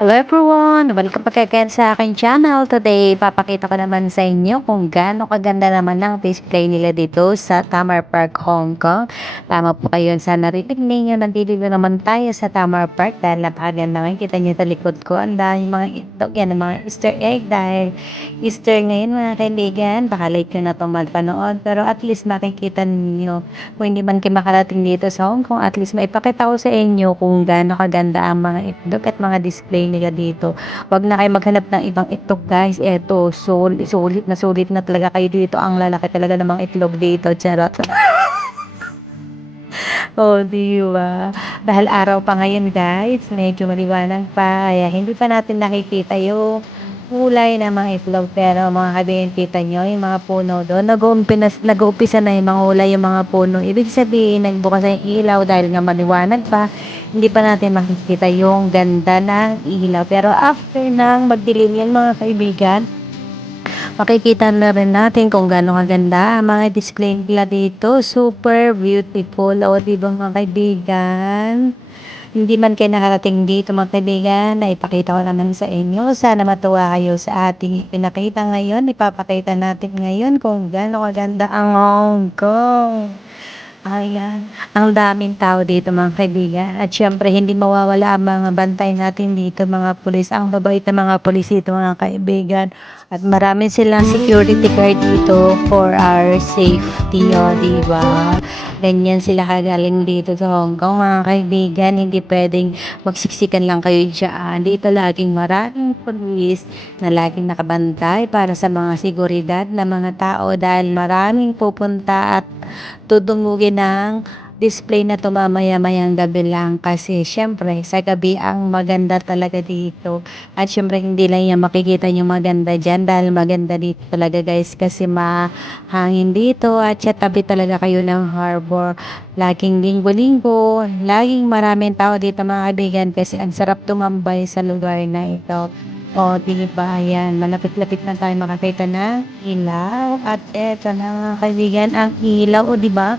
Hello everyone! Welcome back again sa aking channel. Today, papakita ko naman sa inyo kung gaano kaganda naman ang display nila dito sa Tamar Park, Hong Kong. Tama po kayo sa narinig ninyo. Nandito na naman tayo sa Tamar Park dahil napakaganda ngayon. Kita nyo sa likod ko. Ang daming mga itlog yan, ang mga Easter egg dahil Easter ngayon mga kaibigan. Baka late nyo na itong magpanood pero at least makikita ninyo kung hindi man kayo makarating dito sa Hong Kong, at least maipakita ko sa inyo kung gaano kaganda ang mga itlog at mga display nila dito. Wag na kayo maghanap ng ibang itlog guys. Eto, sulit na talaga kayo dito. Ang lalaki talaga ng mga itlog dito. Charot. Oh, di ba? Dahil araw pa ngayon guys, medyo maliwanag pa. Kaya hindi pa natin nakikita yung kulay ng mga itlog. Pero mga kaibigan, kita nyo yung mga puno doon. Nag-uumpisa na yung mga ulay yung mga puno. Ibig sabihin, nagbukas na yung ilaw dahil nga maliwanag pa. Hindi pa natin makikita yung ganda ng ilaw. Pero after nang magdilim yan mga kaibigan, makikita na rin natin kung gaano kaganda ang mga display nila dito. Super beautiful. O, diba mga kaibigan? Hindi man kayo nakarating dito mga kaibigan, na ipakita ko naman sa inyo. Sana matuwa kayo sa ating pinakita ngayon. Ipapakita natin ngayon kung gaano kaganda ang Hong Kong. Ayan, ang daming tao dito mga kaibigan. At syempre hindi mawawala ang mga bantay natin dito, mga pulis. Ang babait na mga pulis dito mga kaibigan. At marami silang security guard dito for our safety, o diba? Ganyan sila kagaling dito sa Hong Kong mga kaibigan. Hindi pwedeng magsiksikan lang kayo dyan. Dito laging maraming pulis na laging nakabantay para sa mga seguridad na mga tao dahil maraming pupunta at tudungugin ng display na 'to mamaya-mayang gabi lang kasi siyempre sa gabi ang maganda talaga dito. At siyempre hindi lang yan makikita yung maganda diyan dahil maganda dito talaga guys kasi mahangin dito at sa tabi talaga kayo ng harbor. Laging linggo-linggo, laging maraming tao dito mga kaibigan kasi ang sarap tumambay sa lugar na ito. O, di ba? Yan, malapit-lapit na tayo makakita ng ilaw. At eto na mga kaibigan, ang ilaw, o di ba?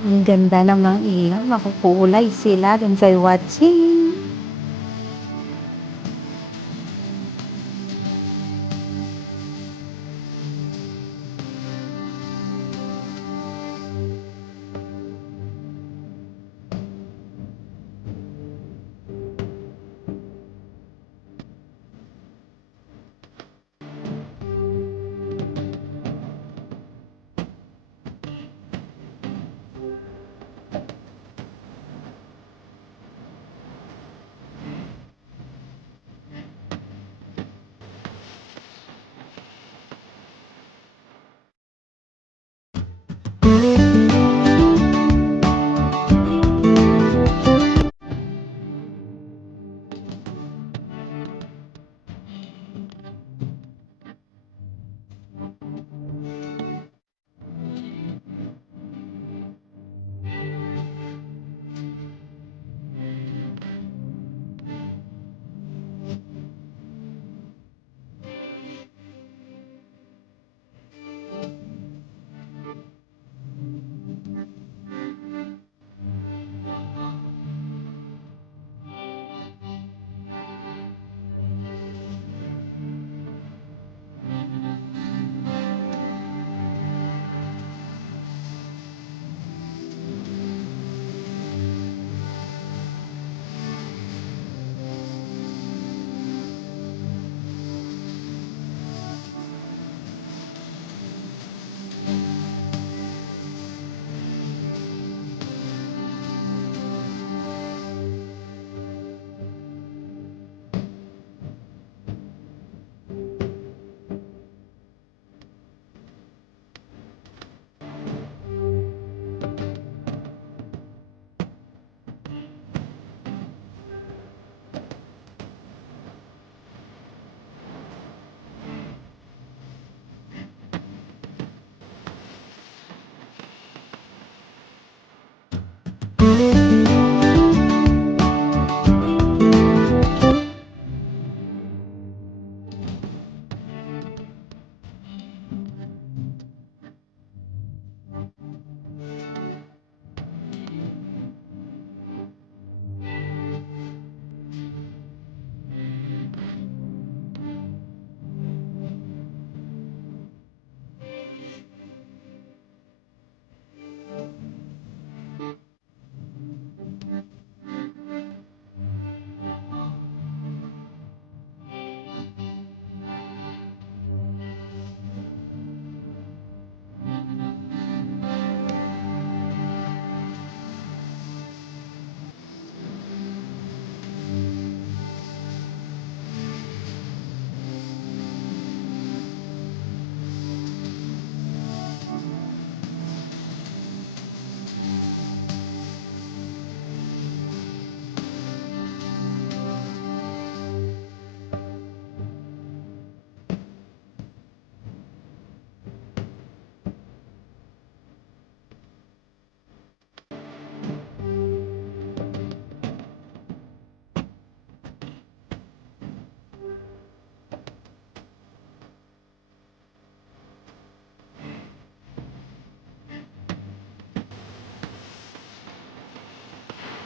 Ang ganda ng mga ilaw, makukulay sila dun sa watching.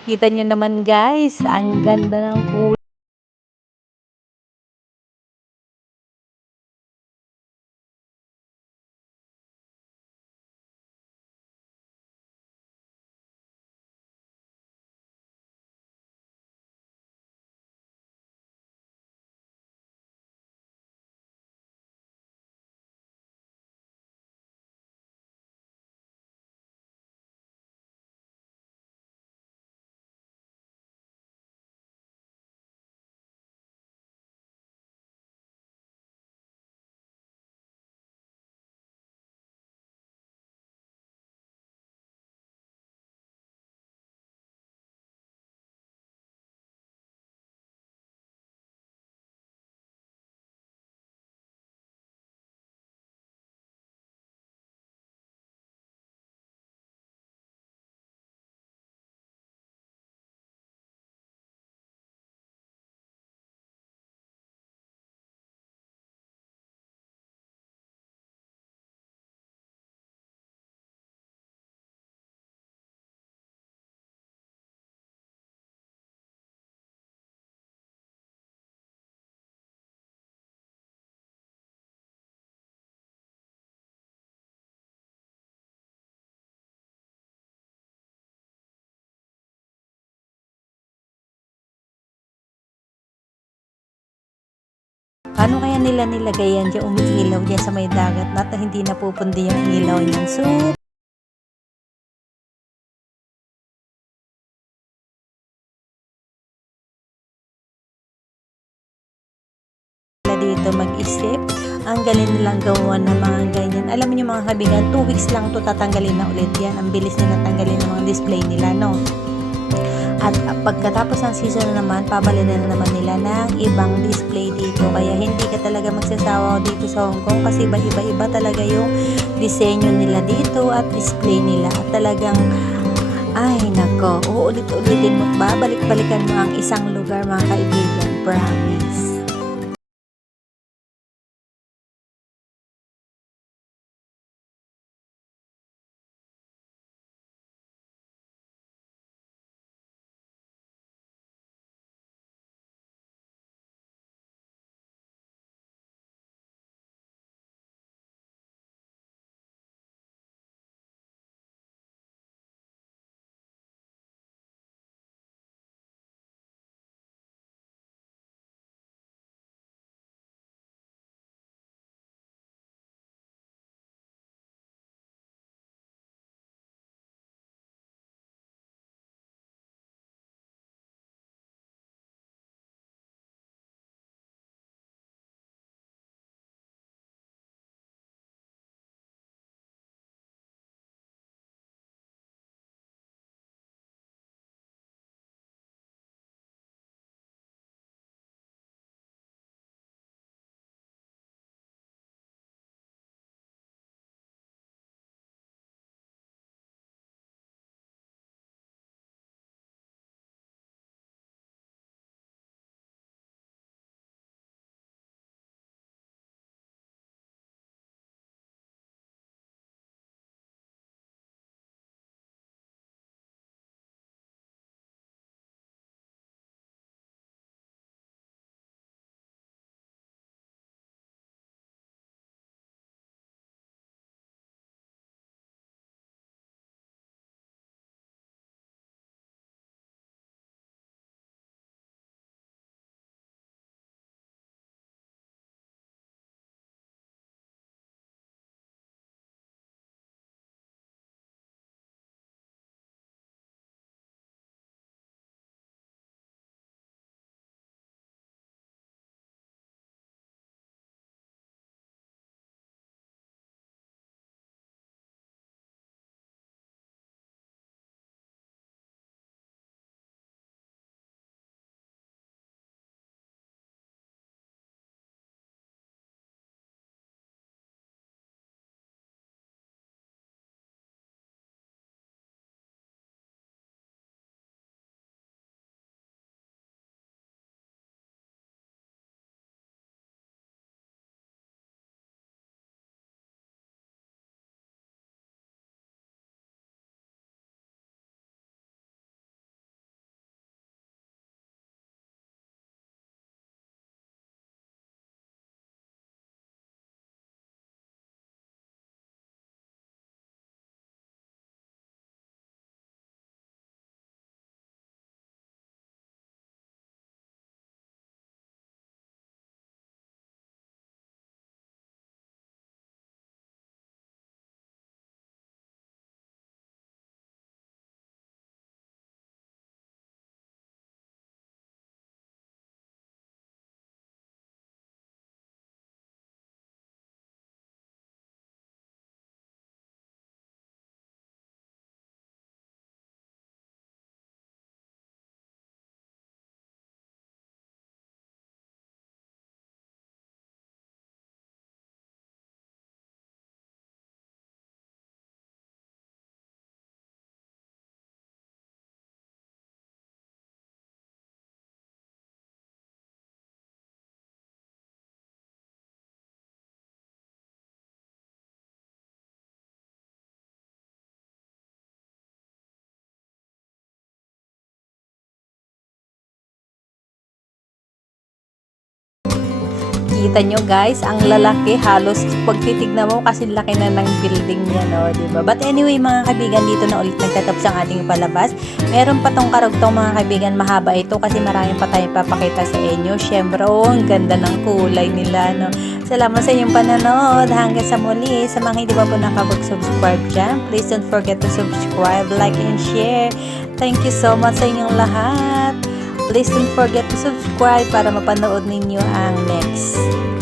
Kita niyo naman guys, ang ganda ng kulay. Paano kaya nila nilagay yan diyan, umiilaw diyan sa may dagat at hindi napupundi yung ilaw niyan. So, dito mag-isip, ang galing nilang gawa ng mga ganyan. Alam niyo mga kaibigan, 2 weeks lang to tatanggalin na ulit yan. Ang bilis nila tanggalin ng mga display nila, no? At pagkatapos ng season naman, papalitan na naman nila ng ibang display dito. Kaya hindi ka talaga magsasawa dito sa Hong Kong kasi iba-iba talaga yung disenyo nila dito at display nila. At talagang, ay nako, uulit-ulitin mo, babalik-balikan mo ang isang lugar mga kaibigan, promise. Kita nyo guys, ang lalaki halos pag titignan mo kasi laki na ng building niya, no, diba? But anyway mga kaibigan, dito na ulit nagtatapos ang ating palabas. Meron pa tong karugtong mga kaibigan, mahaba ito kasi maraming pa tayong papakita sa inyo. Syempre, ang ganda ng kulay nila, no. Salamat sa inyong panonood. Hanggang sa muli. Sa mga hindi pa po nakapag-subscribe dyan, please don't forget to subscribe, like, and share. Thank you so much sa inyong lahat. Please don't forget to subscribe para mapanood ninyo ang next